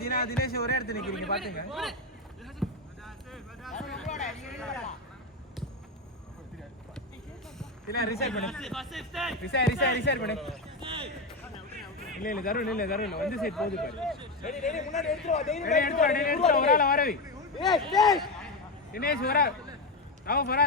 தினா தினேஷ் ஒரே இடத்துல நிக்கிறீங்க பாத்துங்க. தினா ரிசைட் பண்ணு. ரிசைட் பண்ணு. இல்ல தருண் வந்து சைடு போகுது பாரு. டேய் முன்னாடி எடுத்துவா ஒரு ஆள வரவை. தினேஷ் வரா. ராவ் ஃபரா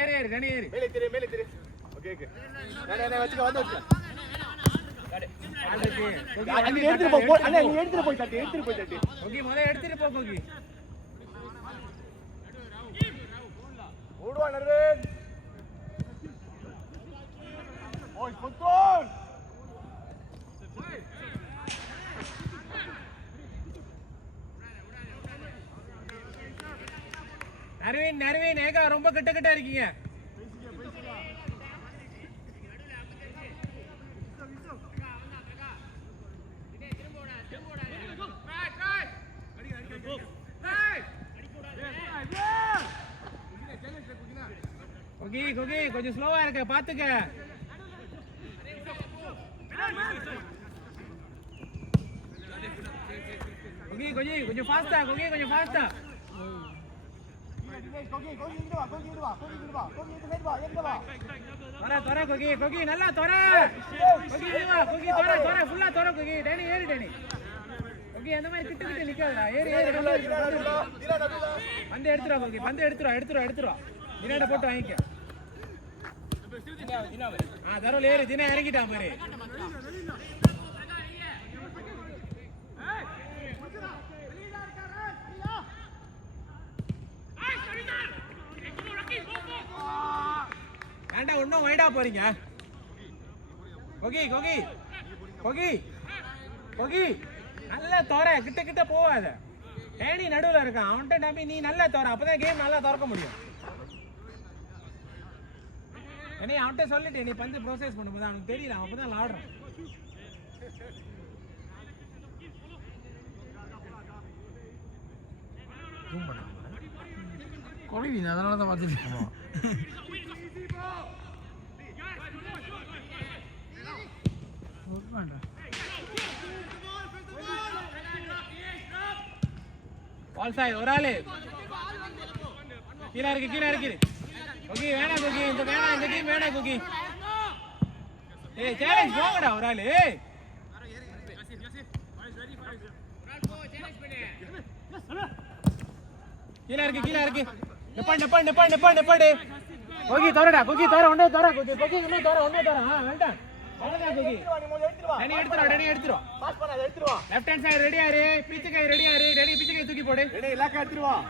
ஏறு ரெடி ஏறு. மேலே திரு. ஓகே. நான் வச்சுக்க வந்து வச்சுக்க. அங்க எடுத்துட்டு போ. அண்ணா நீ எடுத்துட்டு போய் தட்டி. ஓகே முதல்ல எடுத்துட்டு போ கோகி. ஓடுவா நர்வேன். ஓய் கண்ட்ரோல். நர்வேன் ஏகா ரொம்ப கிட்ட இருக்கீங்க. கோகி கொஞ்சம் ஸ்லோவா இருக்க பாத்துக்க. கொஞ்சம் ஃபாஸ்டா தொர கோகி நல்லா தொர. ஃபுல்லா தொர கோகி. டேனி ஏறு டேனி. கோகி அந்த மாதிரி கிட்ட நிக்காதடா. ஏறு வந்து எடுத்துறா கோகி. வந்து எடுத்துறா. தினாட போட்டு வாங்கிக்க. தரோல ஏறு. தினா இறங்கிட்டான் பாரு. ஏண்டா இன்னும் வைடா போறீங்க. கோகி நல்லா தோற. கிட்ட போவாத. டேனி நடுவுல இருக்கான். அவன்கிட்ட நம்பி நீ நல்லா தோற. அப்பதான் கேம் நல்லா திறக்க முடியும். என்னை அவன்கிட்ட சொல்லிட்டு நீ பந்து ப்ரோசஸ் பண்ணும்போது அவனுக்கு தெரியல. அப்பதான் விளாடுறான். குழந்தை அதனால தான் பார்த்துட்டு ஒரு ஆளு கீழே இருக்கு. கோகி வேணா கோகி. இந்த கேம் வேணா கோகி. ஏய் சேலஞ்ச் போங்கடா ஒரு ஆளு. கீழே இருக்கு. நிப்பாடு. கோகி தோறடா. ஒண்ணே தோற. கோகி இன்னும் தோற. வேண்டாம். அவ்வளவுதான் கோகி. டேனி எடுத்துறோம். பாஸ் பண்ணாத எடுத்துறோம். லெஃப்ட் ஹேண்ட் சைடு ரெடியா இரு. பிச்சை ரெடியா இரு. டேனி பிச்சை தூக்கி போடு. டேனி இலாக்கா எடுத்துறோம்.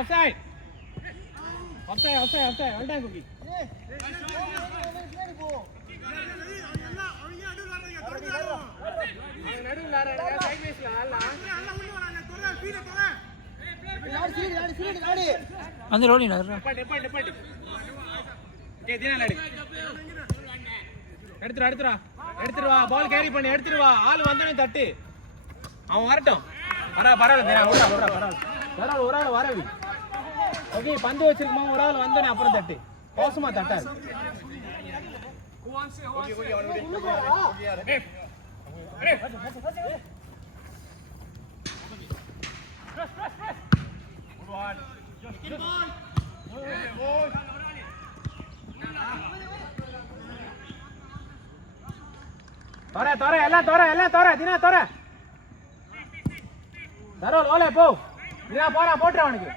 ஆஃப்சைட். வேண்டாம் கோகி. அந்த ரோடி எடுத்துருவா. பால் கேரி பண்ணி எடுத்துருவா. ஆள் வந்தோடனே தட்டு. அவன் வரட்டும். பரவாயில்ல. ஒரு ஆள் வரவி. ஓகே பந்து வச்சிருக்கோம். ஒரு ஆள் வந்தோடனே அப்புறம் தட்டு. கோசமா தட்டாது. தோற எல்லாம் தோற. தினா தோற. தரோல் ஓலே போ. தினா போறா போட்டுற அவனுக்கு.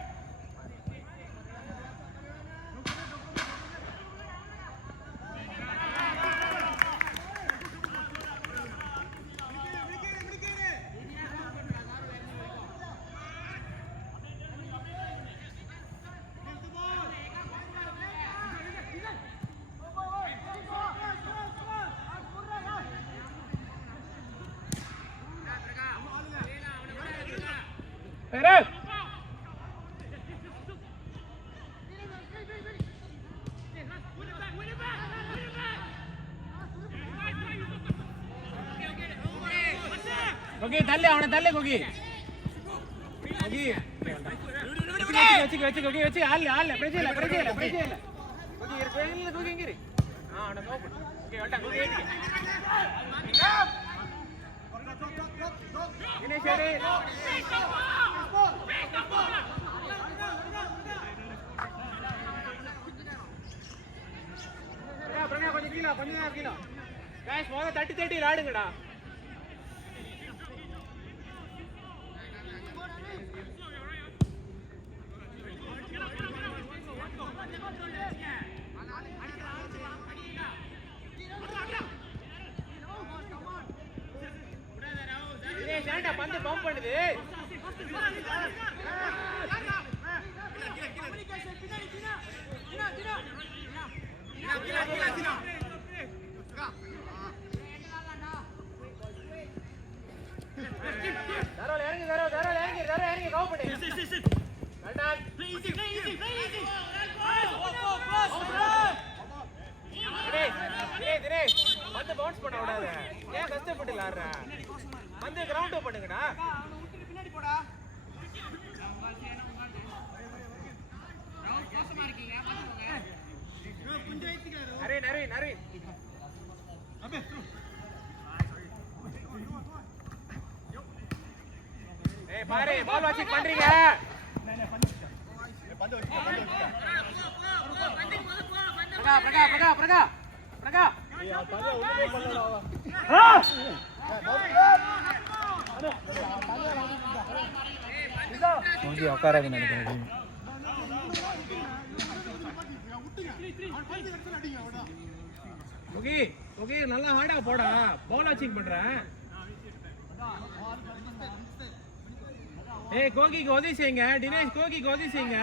கோகி தள்ளு அவனை தள்ளு கோகி ஓகே வச்சு ஓகே வச்சு ஆல்ல பிரச்சனை இல்ல ஓகே இருக்கு ஓகே இங்க இரு நான் ஓபன் ஓகே வட்டா ஓகே தினேஷ் சரி பிரகா கொஞ்சம் கீழ गाइस மொத தட்டி ஆடுங்கடா தினேஷ் ஏன்டா பந்து பம்ப் பண்ணுது தரோல இறங்கி கவுப்படி கண்டான் தினேஷ் பந்து பவுன்ஸ் பண்ண விடாத ஏன் கஷ்டப்பட்டு விளையாடுற பந்து கிரவுண்ட் பண்ணுங்கடா பின்னாடி போடா நரி ஏய் பாரு பால் வாட்சிங் பண்றீங்க பிரகா கொஞ்சம் உட்காராது நினைக்கிறேன் ஓகே நல்லா ஹார்டா போடா பவுல் வாட்சிங் பண்றேன் ஏய் கோகிக்கு உதவி செய்யுங்க தினேஷ் கோகிக்கு உதவி செய்யுங்க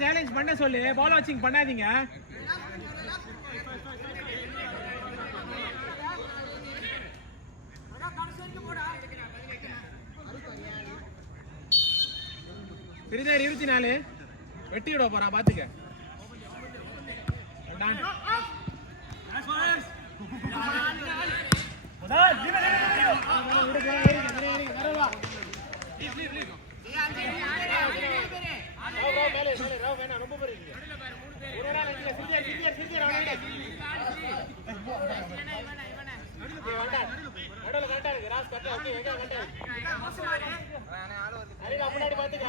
சேலஞ்ச் பண்ண சொல்லு பவுல் வாட்சிங் பண்ணாதீங்க பிரிதர் 24 வெட்டி விட போறான் பாத்துக்க ரொம்ப முன்னாடி பாத்துக்க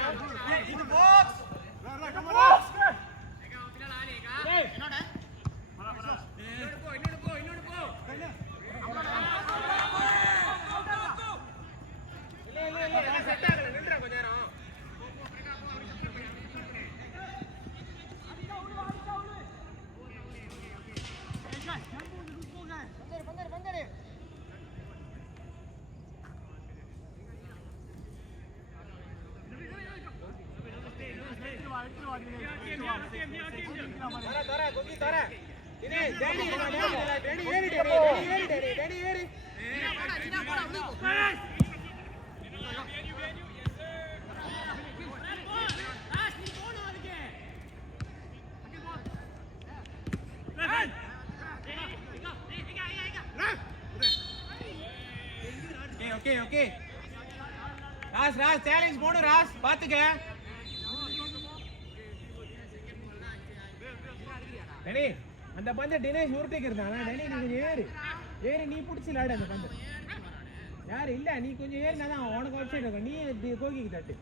ஓகே ராஸ் சேலஞ்ச் போடு ராஸ் பாத்துக்க டேனி அந்த பந்து தினேஷ் உருட்டிக்கு இருந்தானா டேனி நீ கொஞ்சம் ஏறு நீ புடிச்சு விளையாடு அந்த பந்து யாரு இல்ல நீ கொஞ்சம் ஏறினா தான் உனக்கு வச்சு இருக்கும் நீ கோகிக்கு தட்டு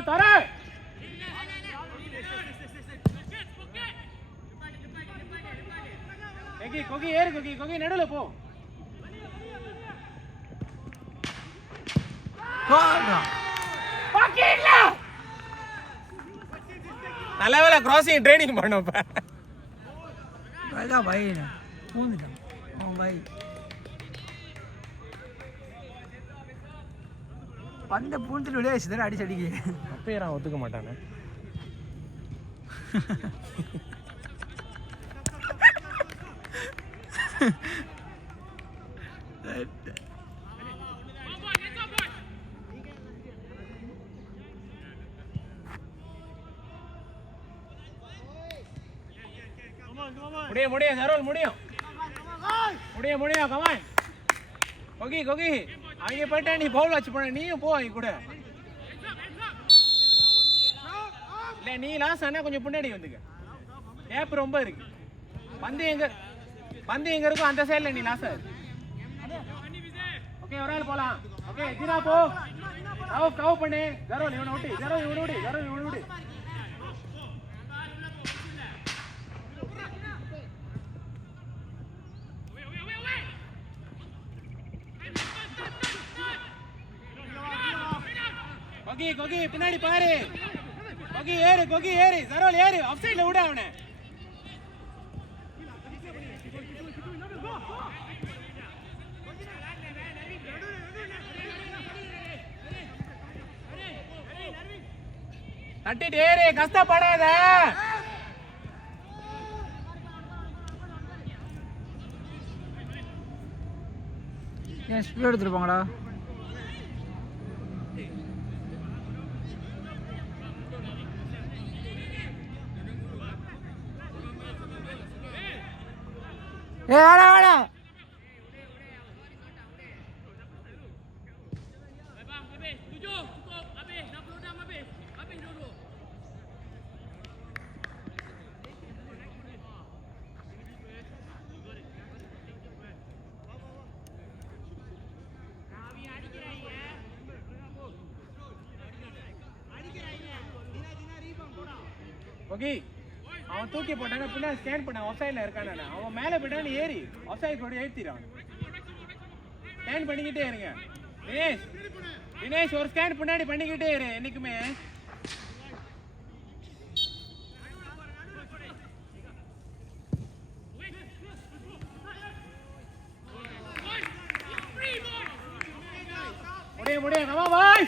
தர கோகி ஏறு கோகி நடுவுல போ நல்ல வேலை கிராசிங் ட்ரைனிங் பண்ணப்ப அதான் பை பூந்துட்டான் அவன் பை பந்த பூந்துட்டு வெளியே வச்சு தானே அடிச்சு அடிக்க அப்பயே நான் ஒத்துக்க மாட்டானே. முடியும் சரோல் முடியும் கமான். கொகி அவங்க போயிட்டா நீ பவுல் வச்சு போன, நீயும் போ அவங்க கூட. இல்ல நீ லாஸ்ட் ஆனா கொஞ்சம் பின்னாடி வந்துக்க, கேப் ரொம்ப இருக்கு. பந்து எங்க இருக்கும் அந்த சைடுல நீ லாஸ்ட். ஓகே ஒரு ஆள் போலாம். ஓகே தினா போ, கவ் பண்ணு. ஜரோல் இவனை விடு. கொகி பின்னாடி பாரு. கொகி ஏறு சரோல் ஏறு. ஆஃப் சைடுல விடு அவனை. தட்டிட்டு ஏறு, கஷ்டப்படாத. ஏன் ஸ்பீட் எடுத்துருப்பாங்கடா. வாடா ஓகே அவன் தூக்கி போட்டாங்க, பின்னாடி ஸ்கேன் பண்ண ஆஃப் சைடுல இருக்கானே. அவன் மேல போயிட்டான்னு ஏறி ஆஃப் சைடு கூட ஏத்திறான். ஸ்கேன் பண்ணிக்கிட்டே இருங்க. தினேஷ் ஒரு ஸ்கேன் பின்னாடி பண்ணிக்கிட்டே இரு என்னைக்குமே. முடியும் கமா பாய்.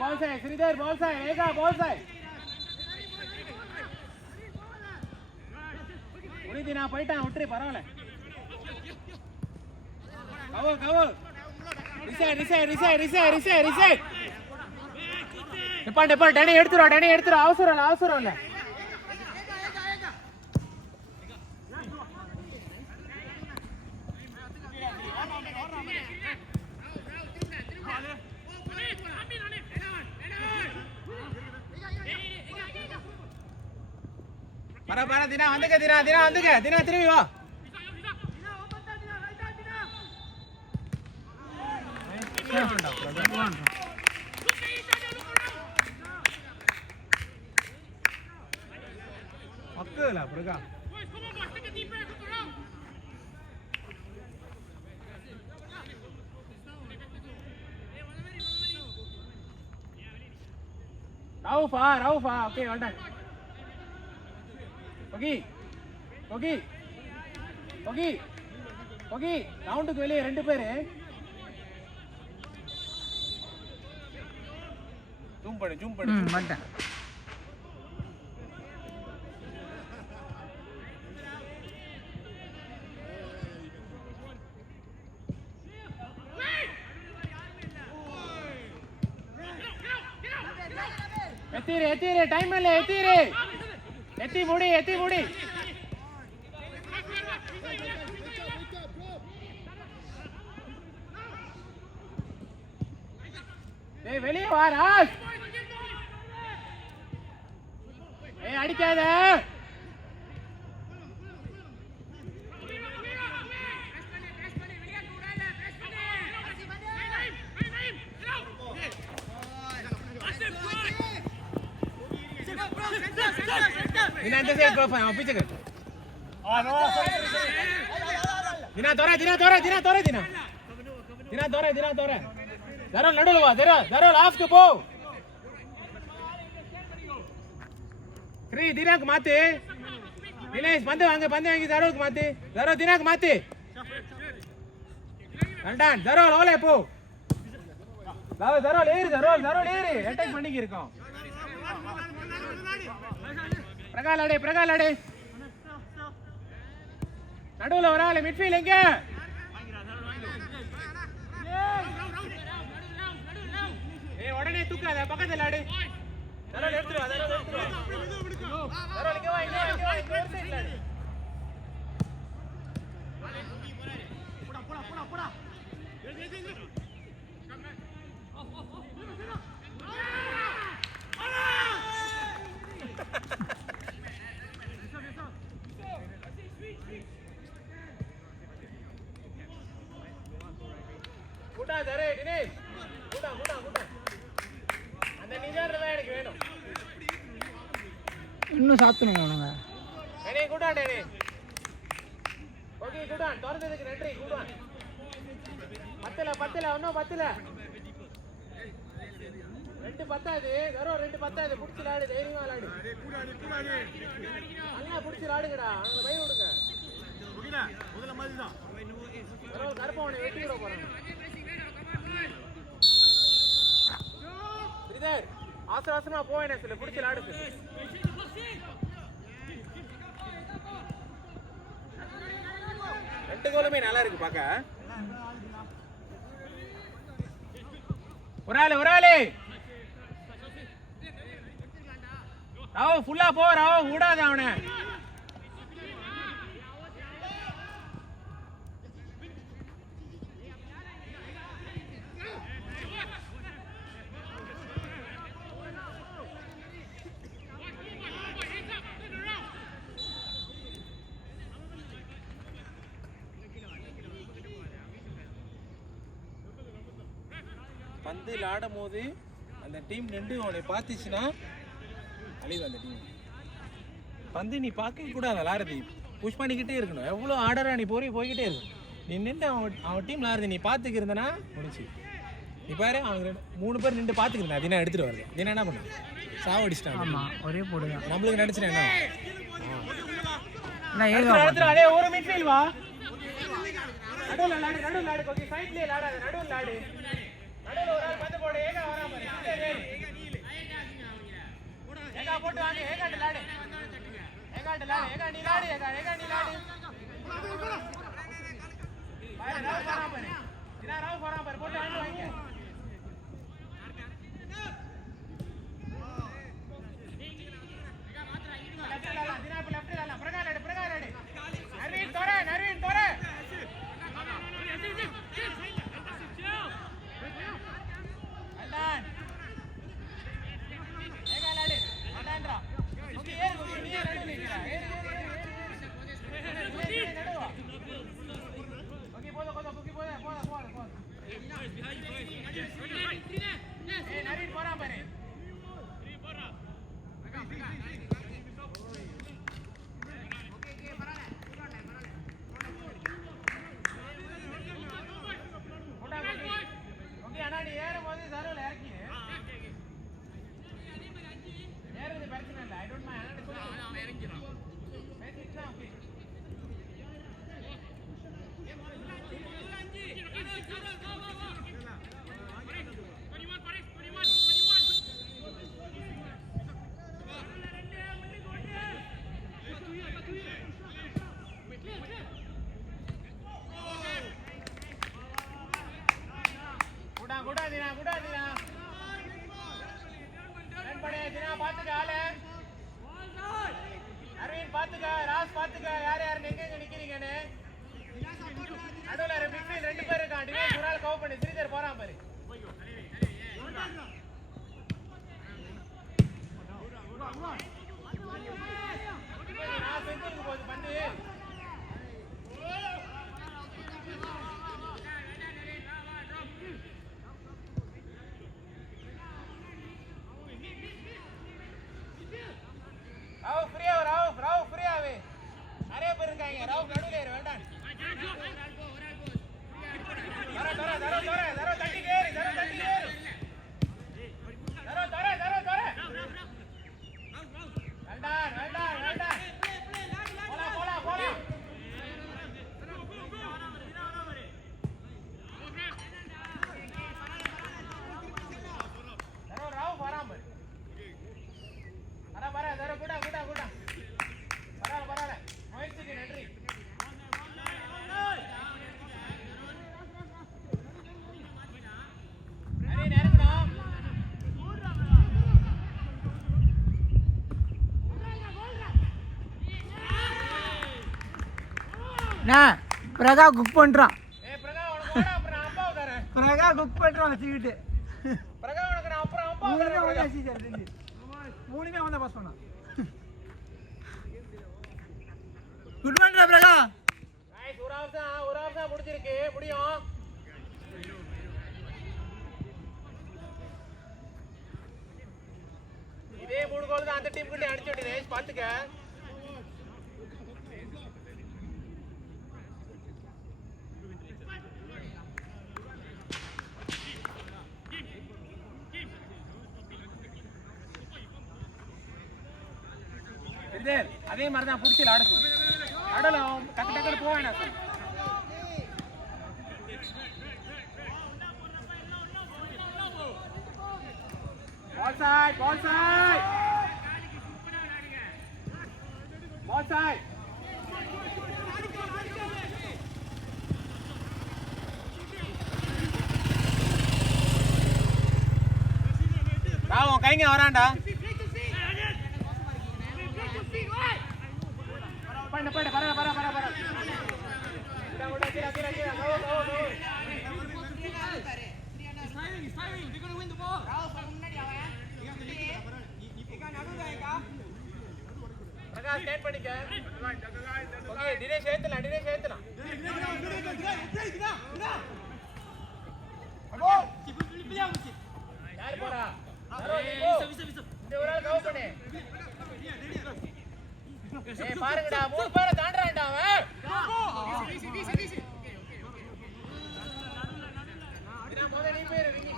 Ball side Sridhar, ball side रहेगा, बॉल साइड उड़ी ना पैटा उठरी परवाले. कवो रिसाइड निपट डैनी எடுத்துறோம் அவசரம் இல்ல. பர தினா வந்துக்க, தினா திரும்பி வா. மக்களா புருகா ரவுஃபா ஓகே வெல்டன். ஓகே ரவுண்டுக்கு வெளியே 2 பேரு. ஜூம் பண்ணு மாட்டேன். எத்தீரு டைம் இல்ல, எத்தி முடி. ஏய் வெளிய வா ராஜ். ஏய் அடிக்காத. Dina ante se go fa पीछे कर. नो Dina तोरे. ஜரோல் நடுவுல வா ஜரோல் ஆஃப்க்கு போ ஃப்ரீ தினாக்கு மாத்து தினேஷ் பந்து வாங்கி ஜரோலுக்கு மாத்து ஜரோல் தினாக்கு மாத்து கண்டான் ஜரோல் ஓலே போ ஜரோல் ஏறு அட்டாக் பண்ணிக்கி இருக்கோம் பிரகால் அடே நடுவுல ஒரு ஆளு மிட்ஃபீல்ட் எங்க உடனே தூக்காத பக்கத்துல ஆடு ஜரோல் எடுத்துரு ஜரோல் இங்க வா இங்க ஒரு சைடுல ஆடு போடா கூட்டா ஜரே தினேஷ் கூட்டா அந்த நிஜார் தான் எனக்கு வேணும் இன்னும் சாத்தணும் அவனுங்க டேனே கூட்டா டேனே ஓகே கூட்டா தோறதுக்கு நன்றி கூட்டா பத்தல இன்னும் பத்தல ரெண்டு பத்தாது ஜரோல் ரெண்டு பத்தாது புடிச்சு விளையாடு தைரியமா விளையாடு நல்லா புடிச்சு விளையாடுங்கடா அங்க பை விடுங்க முதல்ல மாதிரி தான் ஜரோல் கருப்பவனை வெட்டி விட போறாங்க ஸ்ரீதர் ஆசரமா போவேனே சொல்லு புடிச்சு விளையாடு சொல்லு ரெண்டு கோலுமே நல்லா இருக்கு பாக்க ஒரு ஆளு ராவ் ஃபுல்லா போ ராவ் விடாத அவனை பந்து ஆடும் போது அந்த டீம் நின்று அவனை பார்த்துச்சுன்னா அழிவு அந்த டீம் பந்து நீ பார்க்க கூடாது விளாடுறது புஷ் பண்ணிக்கிட்டே இருக்கணும் எவ்வளோ ஆர்டரா நீ போய்கிட்டே இருக்கும் நீ நின்று அவன் டீம் விளாடுறது நீ பார்த்துக்கிருந்தனா முடிச்சு நீ பாரு அவங்க 3 பேர் நின்று பார்த்துக்கிறேன் தினம் எடுத்துட்டு வருது தினம் என்ன பண்ண சாவடிச்சிட்டான் ஒரே போடுதான் நம்மளுக்கு நினைச்சிட்டேன் அதே ஒரு மிட்ஃபீல்ட் வா நடுவில் லாடு ஓகே சைட்லயே லாடாத நடுவில் லாடு நடுவில் ஒரு ஆள் பந்து போடு ஏகா வரா பாரு ஏகா போட்டு வாங்க ஏகாண்டு லாடு ஏகா நீ லாடு பாரு ராவ் வரா பாரு தினா ராவ் வரா பாரு போட்டு ஆண்டு வாங்க லெஃப்ட் லால பிரகால் அடி நர்வீன் தோர அதான் ஏகாலாடு அதான்டா ஓகே ஏறு நீ ரெண்டு நிக்கறா ஏறு நடுவா ஓகே போடு ஏய் நர்வீன் போறா பாரு நீ ஏறும்போது ஜரோல் இறக்கி ஏறுறது பிரச்சனை இல்லை ஐ டோன்ட் மைண்ட் அவன் இறங்கிடுறான் பேசிட்டு தான் ஓகே குடா தினா ரன் பண்ணு தினா பாத்துக்க ஆளு அரவிந்த் பாத்துக்க ராஸ் பாத்துக்க யார் எங்க நிக்கிறீங்கன்னு நடுவுல மிட்ஃபீல்ட் 2 பேர் இருக்கான் டிவைஸ் ஒரு ஆள் கவர் பண்ணி ஸ்ரீதர் போறான் பாரு ராஸ் எங்க போகுது பந்து ராவ் ஃப்ரீயாவே நிறைய பேர் இருக்காங்க ராவ் நடுவுல ஏறு வேண்டாம் நான் பிரகா குக் பண்ணுறான். ஏய் பிரகா உனக்கு வாடா அப்புறம் நான் அப்பாவை தரேன். பிரகா குக் பண்ணுறான் வச்சுக்கிட்டு. பிரகா உனக்கு நான் அப்புறம் அப்பாவை மூணுமே தரேன். அவன் பிரகா. தான் சீசர் தெரிஞ்சு. மூணுமே அவன் தான் பாஸ் பண்ணான். குட் மார்னிங் பிரகா. நைஸ் ஒரு ஹாஃப் தான் முடிஞ்சிருக்கு. முடியும். இதே 3 கோல் தான் அந்த டீம் கிட்ட அடிச்சு விட்டீங்க. பாத்துக்க. அதே மாதிரி தான் புடிச்சு ஆட சொல்லு. ஆடலாம் டக்கு டக்குனு போக வேணாம் சொல்லு. Ball side. Ball side. ராவம் கைங்க வரான்டா. பண்ணு பர. பிரகாஷ் ஸ்டேட் பண்ணிக்க. ஓகே தினேஷ் ஏத்தலாம். யார் போறா? இந்த ஒரு ஆள் கவர் பண்ணு. ஏய் பாருங்கடா 3 பேரை தாண்டறான்டா அவன். தினா மொத நீ பேரு விங்கி.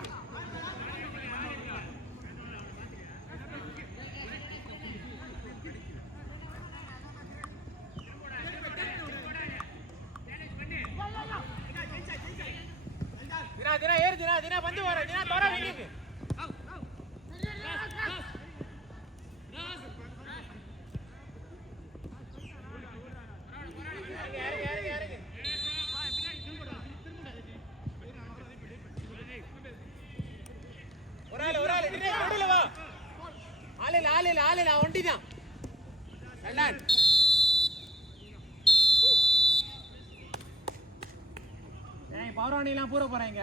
தினா ஏறு தினா வந்து வர. தினா தோற விங்கி. ஒரு ஆளு தினேஷ் நடுல வா. ஆளு ஒண்டிதான். கண்ணன் ஏய் பவராணி எல்லாம் பூர போறாங்க.